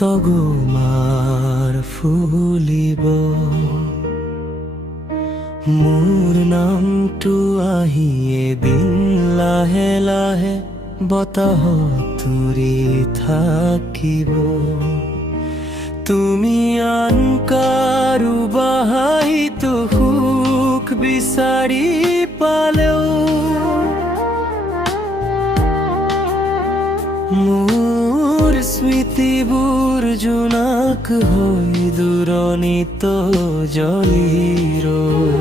তগুমাৰ ফুলিব। মোৰ নামটো আহিয়ে দিন লাহে লাহে বতাহত উৰি থাকিব। তুমি আন কাৰোবাৰ হাঁহিটো সুখ বিচাৰি পালেও মোৰ স্মৃতিবোৰ জোনাক হৈ দূৰণিত জ্বলি ৰয়।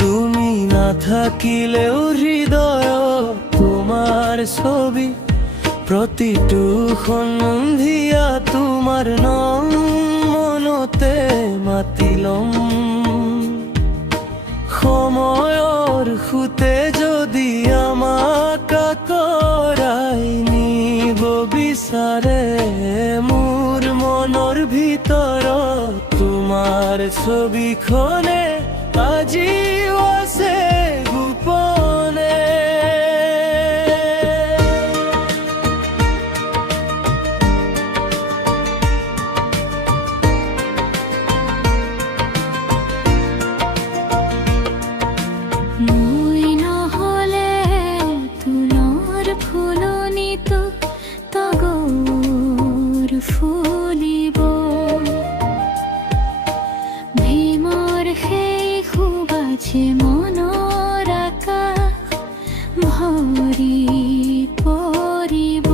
তুমি নাথাকিলেও হৃদয়ত তোমাৰ ছবি, প্ৰতিটো সন্ধিয়া তোমাৰ নাম মনতে মাতি ল'ম। সময়ৰ সোঁতে যদি আমাক আঁতৰাই নিব বিচাৰে, মোৰ মনৰ ভিতৰত তোমাৰ ছবিখনে আজিও আছে গোপনে। মই নহ'লে তুলৰ ফুলনিতো তগৰ ফুলিব। ভীমৰ সেই সুবাসে মনৰ আকাশ ভৰি পৰিব।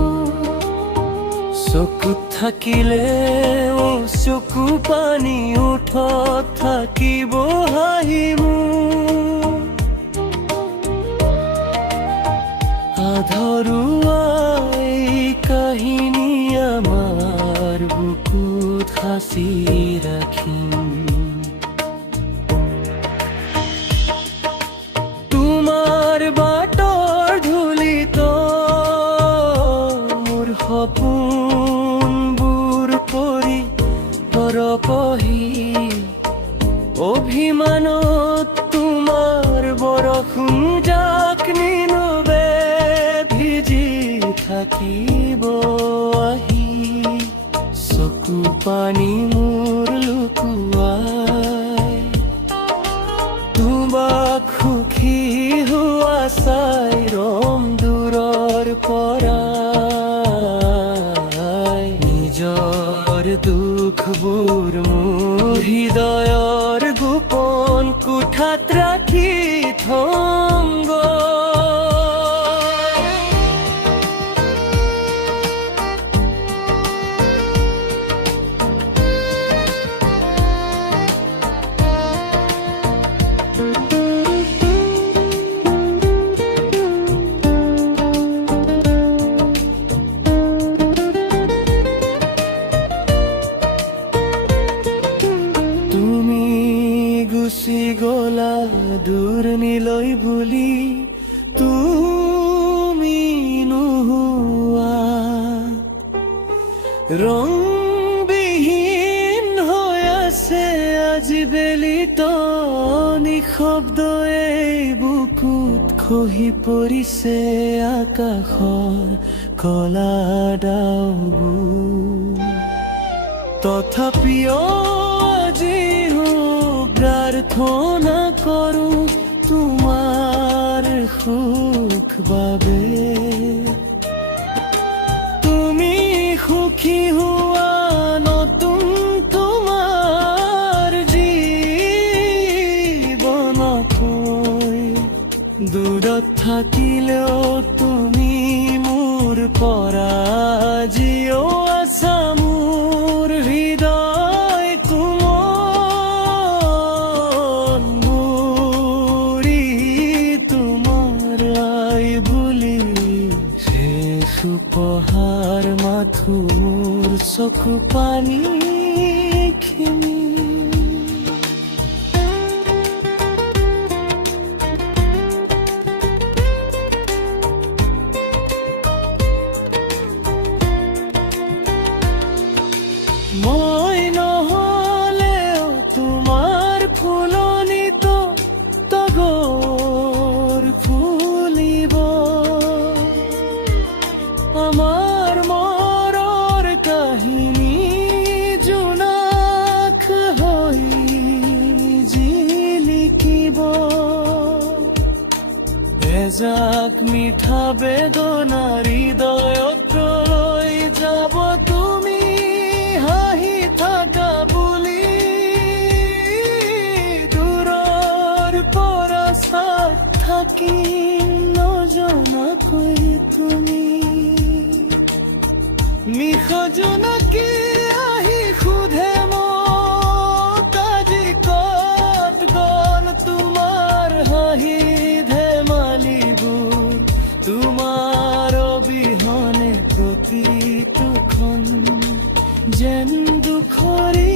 চকুত থাকিলেও চকু পানী ওঠত থাকিব হাঁহি মোৰ। আধৰুৱা এই কাহিনী আমাৰ বুকুত সাঁচি ৰাখিম। তোমাৰ বাটৰ ধূলিত মোৰ সপোনবোৰ পৰি বৰপহি, অভিমানত তোমাৰ বৰষুণ জাক নিনুবে ভিজি থাকিব আহি। চকু পানী মোৰ লুকুৱাই তোমাক সুখী হোৱা চাই ৰম দূৰৰ পৰা। নিজৰ দুখবোৰ মোৰ হৃদয়ৰ গোপন কোঠাত ৰাখি থংগ। তুমি গুচি গলা দূৰণিলৈ বুলি, তুমি নোহোৱা ৰংবিহীন হৈ আছে আজি বেলিত নিঃশব্দ এই বুকুত খহি পৰিছে আকাশৰ কলা ডাওবোৰ। তথাপিও আজিও প্ৰাৰ্থনা কৰো তোমাৰ সুখ বাবে। তুমি সুখী হোৱা নতুন তোমাৰ জীৱনকৈ। দূৰত থাকিলেও তুমি মোৰ পৰা আজিও আছা মোৰ হৃদয় কোমল মুৰি। তোমাৰ আই বুলি শেষ উপহাৰ মাথো মোৰ চকু পানী খিনি। মই নহ'লেও তোমাৰ ফুলনিতো তগৰ ফুলিব। আমার যাক মিঠা বেদনা হৃদয়ত লৈ যাব তুমি হাঁহি থাকা বুলি দূৰৰ পৰা চাই থাকিম নজনাকৈ তুমি মিঠা জোনাকী আহি সোধে মোক আজি ক'ত গ'ল তোমাৰ হাঁহি ধেমালিবোৰ তোমাৰ অবিহনে প্ৰতিটো ক্ষণ যেন দুখৰী